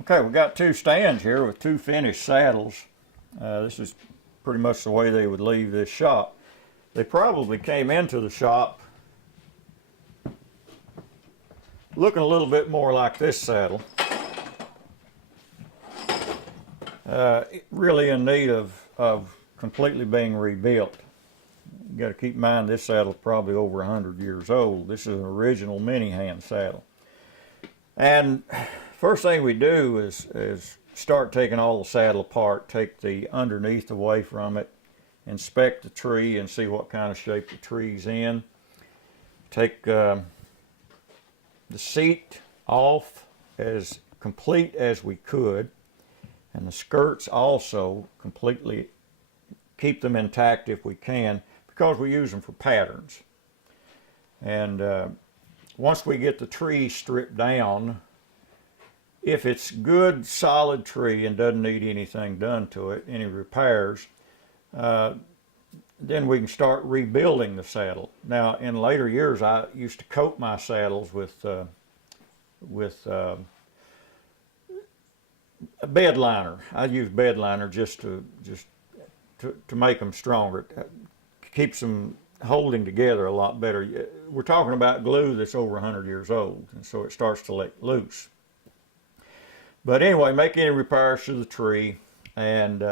Okay, we got two stands here with two finished saddles. This is pretty much the way they would leave this shop. They probably came into the shop looking a little bit more like this saddle. Really in need of completely being rebuilt. You got to keep in mind this saddle's probably over 100 years old. This is an original mini hand saddle. And first thing we do is start taking all the saddle apart, take the underneath away from it, inspect the tree and see what kind of shape the tree's in. Take the seat off as complete as we could, and the skirts also completely, keep them intact if we can, because we use them for patterns. And once we get the tree stripped down, if it's good solid tree and doesn't need anything done to it, any repairs, then we can start rebuilding the saddle. Now in later years I used to coat my saddles with a bed liner. I use bed liner just to make them stronger. It keeps them holding together a lot better. We're talking about glue that's over 100 years old, and so it starts to let loose. But anyway, make any repairs to the tree, and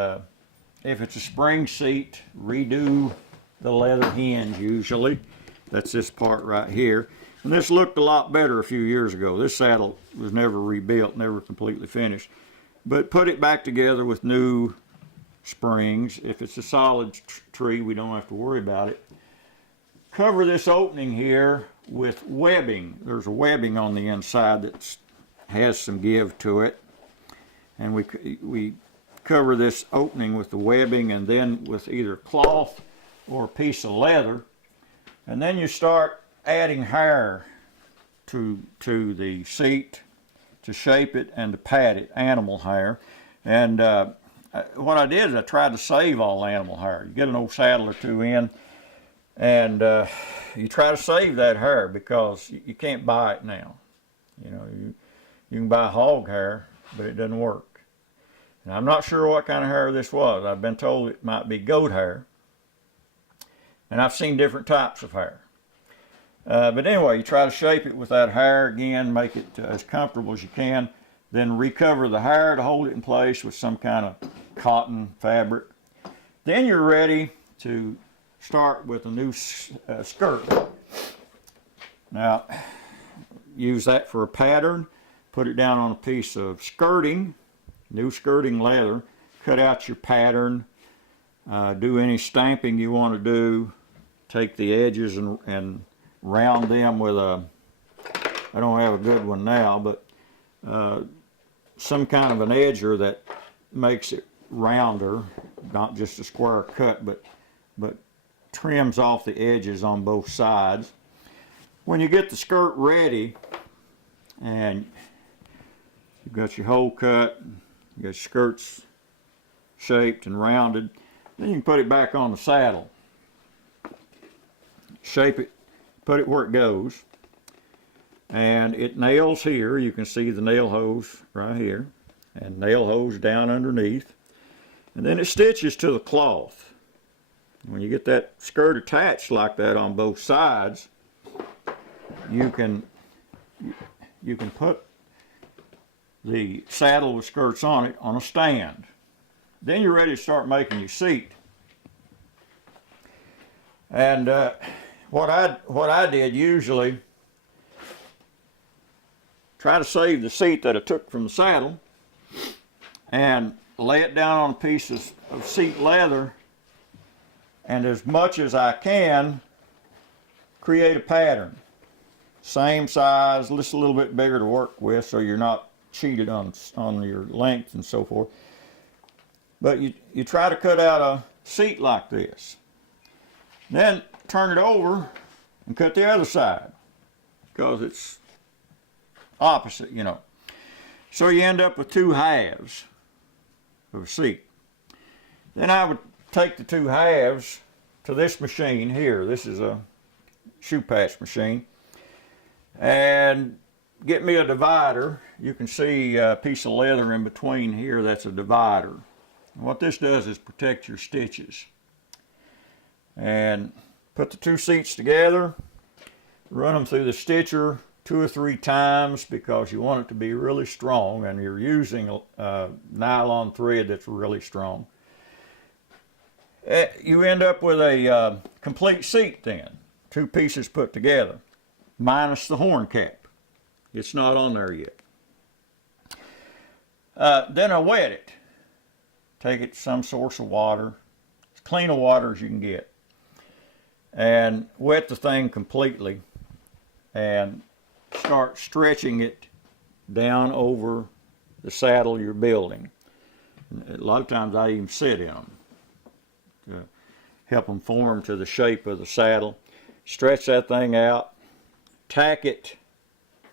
if it's a spring seat, redo the leather hinge usually. That's this part right here. And this looked a lot better a few years ago. This saddle was never rebuilt, never completely finished. But put it back together with new springs. If it's a solid tree, we don't have to worry about it. Cover this opening here with webbing. There's a webbing on the inside that has some give to it. And we cover this opening with the webbing and then with either cloth or a piece of leather. And then you start adding hair to the seat to shape it and to pad it, animal hair. And what I did is I tried to save all the animal hair. You get an old saddle or two in, and you try to save that hair because you can't buy it now. You know, you can buy hog hair, but it doesn't work. And I'm not sure what kind of hair this was. I've been told it might be goat hair, and I've seen different types of hair. But anyway, you try to shape it with that hair again, make it as comfortable as you can, then recover the hair to hold it in place with some kind of cotton fabric. Then you're ready to start with a new skirt. Now, use that for a pattern, put it down on a piece of skirting, new skirting leather, cut out your pattern, do any stamping you want to do, take the edges and round them with a, I don't have a good one now, but some kind of an edger that makes it rounder, not just a square cut, but trims off the edges on both sides. When you get the skirt ready and you've got your hole cut, you got your skirts shaped and rounded, then you can put it back on the saddle. Shape it, put it where it goes, and it nails here. You can see the nail holes right here, and nail holes down underneath, and then it stitches to the cloth. When you get that skirt attached like that on both sides, you can put the saddle with skirts on it on a stand. Then you're ready to start making your seat. And what I did usually, try to save the seat that I took from the saddle and lay it down on a piece of seat leather, and as much as I can, create a pattern. Same size, just a little bit bigger to work with so you're not cheated on your length and so forth. But you try to cut out a seat like this. Then turn it over and cut the other side because it's opposite, you know. So you end up with two halves of a seat. Then I would take the two halves to this machine here. This is a shoe patch machine. And get me a divider. You can see a piece of leather in between here. That's a divider. And what this does is protect your stitches. And put the two seats together. Run them through the stitcher 2 or 3 times because you want it to be really strong, and you're using nylon thread that's really strong. You end up with a complete seat then. 2 pieces put together, minus the horn cap. It's not on there yet. Then I wet it. Take it to some source of water, as clean of water as you can get, and wet the thing completely and start stretching it down over the saddle you're building. A lot of times I even sit in them to help them form to the shape of the saddle. Stretch that thing out, tack it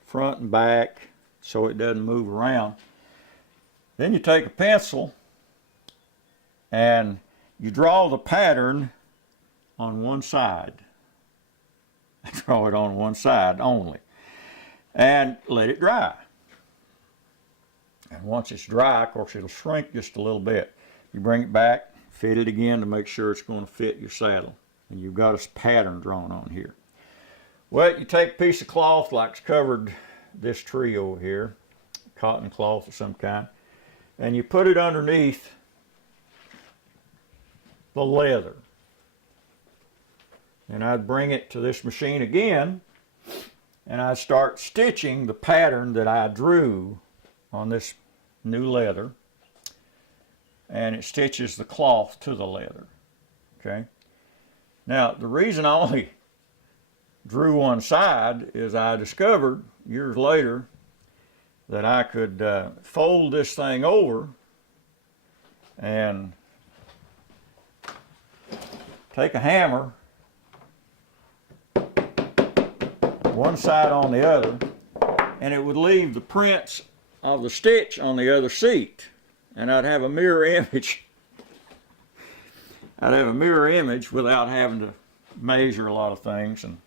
front and back so it doesn't move around. Then you take a pencil and you draw the pattern on one side. Draw it on one side only. And let it dry. And once it's dry, of course, it'll shrink just a little bit. You bring it back, fit it again to make sure it's going to fit your saddle. And you've got a pattern drawn on here. Well, you take a piece of cloth like's covered this tree over here, cotton cloth of some kind, and you put it underneath the leather. And I'd bring it to this machine again, and I'd start stitching the pattern that I drew on this new leather, and it stitches the cloth to the leather. Okay. Now, the reason I only drew one side is I discovered years later that I could fold this thing over and take a hammer, one side on the other, and it would leave the prints of the stitch on the other seat, and I'd have a mirror image. I'd have a mirror image without having to measure a lot of things, and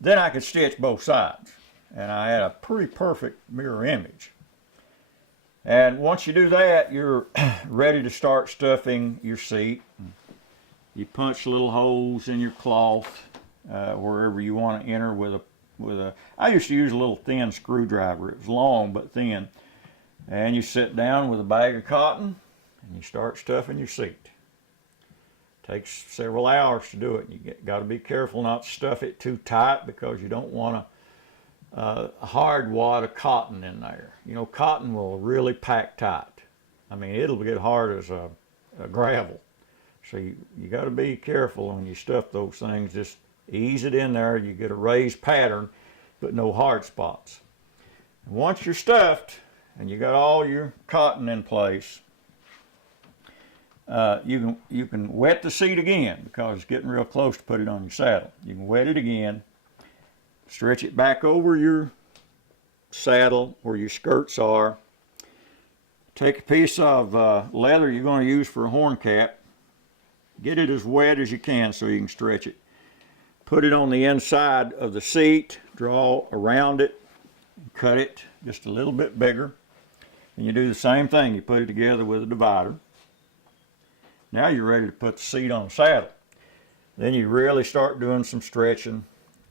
then I could stitch both sides, and I had a pretty perfect mirror image. And once you do that, you're ready to start stuffing your seat. You punch little holes in your cloth wherever you want to enter with a. I used to use a little thin screwdriver. It was long but thin, and you sit down with a bag of cotton and you start stuffing your seat. Takes several hours to do it. You got to be careful not to stuff it too tight because you don't want a hard wad of cotton in there. You know, cotton will really pack tight. I mean, it'll get hard as a gravel. So you got to be careful when you stuff those things. Just ease it in there. You get a raised pattern, but no hard spots. And once you're stuffed and you got all your cotton in place, you can wet the seat again because it's getting real close to put it on your saddle. You can wet it again, stretch it back over your saddle where your skirts are. Take a piece of leather you're going to use for a horn cap. Get it as wet as you can so you can stretch it. Put it on the inside of the seat, draw around it, and cut it just a little bit bigger. And you do the same thing. You put it together with a divider. Now you're ready to put the seat on the saddle. Then you really start doing some stretching,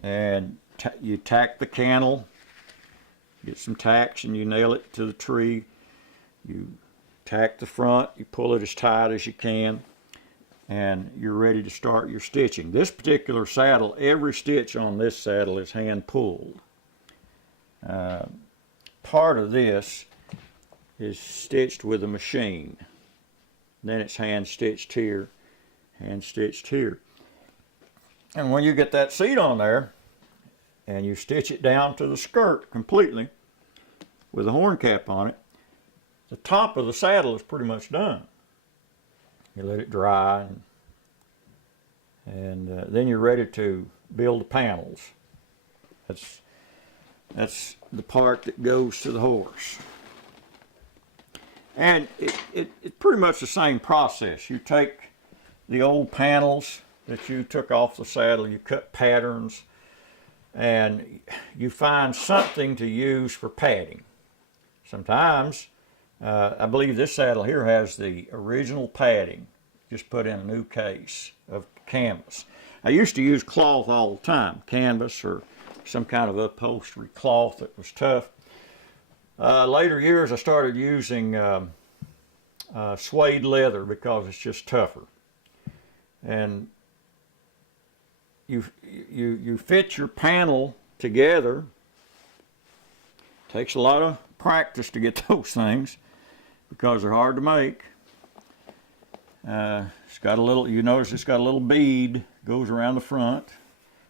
and you tack the cantle. Get some tacks and you nail it to the tree. You tack the front, you pull it as tight as you can, and you're ready to start your stitching. This particular saddle, every stitch on this saddle is hand pulled. Part of this is stitched with a machine. Then it's hand stitched here, hand stitched here. And when you get that seat on there and you stitch it down to the skirt completely with a horn cap on it, the top of the saddle is pretty much done. You let it dry, and then you're ready to build the panels. That's the part that goes to the horse. And it's pretty much the same process. You take the old panels that you took off the saddle, you cut patterns, and you find something to use for padding. Sometimes, I believe this saddle here has the original padding, just put in a new case of canvas. I used to use cloth all the time, canvas or some kind of upholstery cloth that was tough. Later years I started using suede leather because it's just tougher. And you fit your panel together. Takes a lot of practice to get those things because they're hard to make. It's got a little, you notice it's got a little bead goes around the front.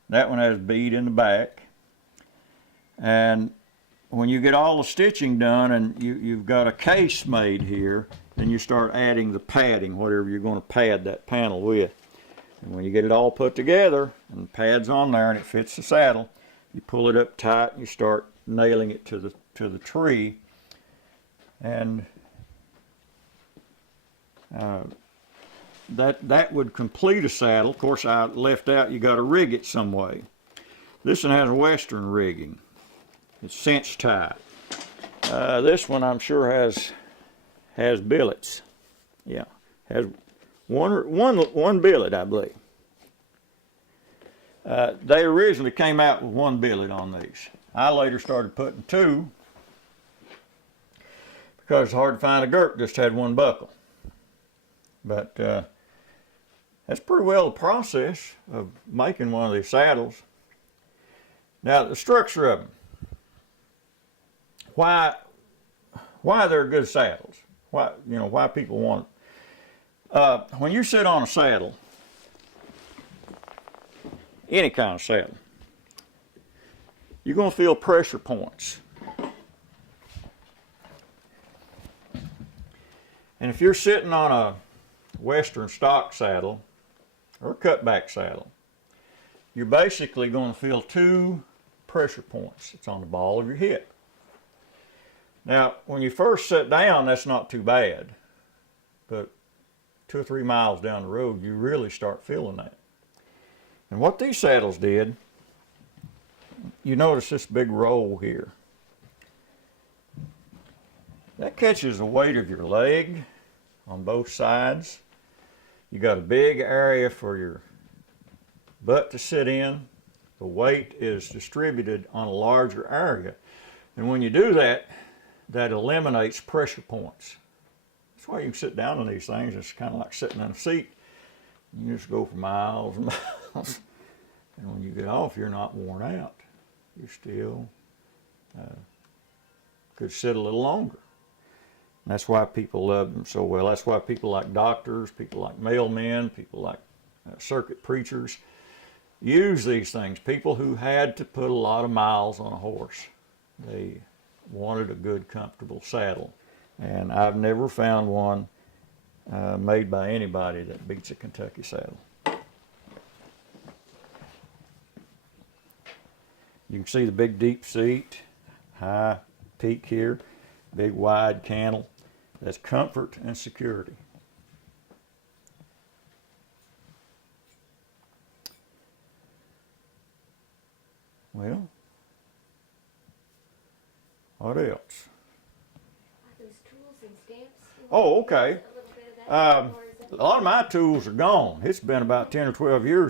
That one has a bead in the back. And when you get all the stitching done and you've got a case made here, then you start adding the padding, whatever you're going to pad that panel with. And when you get it all put together and the pad's on there and it fits the saddle, you pull it up tight and you start nailing it to the tree. And that would complete a saddle. Of course, I left out you got to rig it some way. This one has a western rigging. It's cinch tied. This one I'm sure has billets. Yeah, has one billet, I believe. They originally came out with one billet on these. I later started putting two because it's hard to find a girt just had one buckle. But that's pretty well the process of making one of these saddles. Now the structure of them. Why they're good saddles? Why people want it. When you sit on a saddle, any kind of saddle, you're going to feel pressure points. And if you're sitting on a western stock saddle or a cutback saddle, you're basically going to feel two pressure points. It's on the ball of your hip. Now, when you first sit down, that's not too bad. But 2 or 3 miles down the road, you really start feeling that. And what these saddles did, you notice this big roll here. That catches the weight of your leg on both sides. You got a big area for your butt to sit in. The weight is distributed on a larger area. And when you do that, that eliminates pressure points. That's why you can sit down on these things. It's kind of like sitting in a seat. You just go for miles and miles. And when you get off, you're not worn out. You still could sit a little longer. And that's why people love them so well. That's why people like doctors, people like mailmen, people like circuit preachers use these things. People who had to put a lot of miles on a horse. They wanted a good, comfortable saddle. And I've never found one made by anybody that beats a Kentucky saddle. You can see the big deep seat, high peak here, big wide cantle. That's comfort and security. Well, what else? Those tools and stamps. Oh, okay. A lot of my tools are gone. It's been about 10 or 12 years